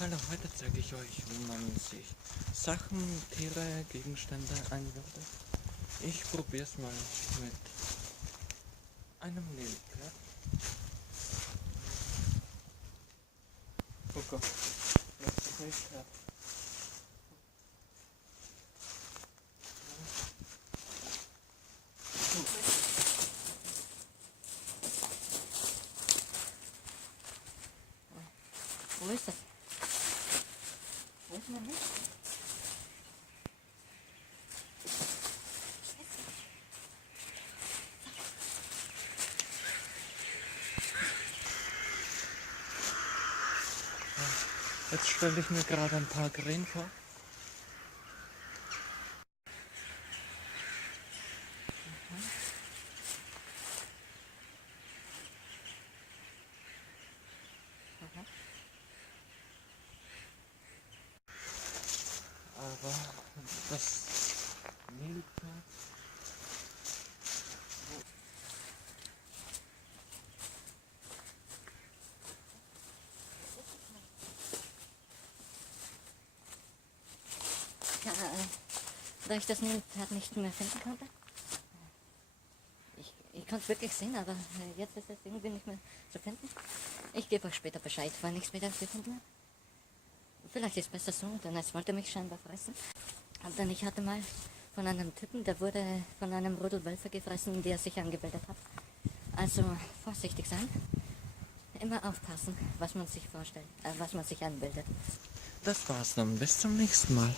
Hallo, heute zeige ich euch, wie man sich Sachen, Tiere, Gegenstände einbildet. Ich probiere es mal mit einem Nilpferd. Oh Gott, das ist nicht her. Wo ist das? Wo ist mein Milch? Jetzt stelle ich mir gerade ein paar Krähen vor. Aber das Nilpferd. Ja, da ich das Nilpferd nicht mehr finden konnte. Ich konnte es wirklich sehen, aber jetzt ist es irgendwie nicht mehr zu finden. Ich gebe euch später Bescheid, wann ich es wieder gefunden habe. Vielleicht ist es besser so, denn es wollte mich scheinbar fressen. Denn ich hatte mal von einem Typen, der wurde von einem Rudel Wölfe gefressen, die er sich angebildet hat. Also vorsichtig sein. Immer aufpassen, was man sich vorstellt, was man sich anbildet. Das war's dann. Bis zum nächsten Mal.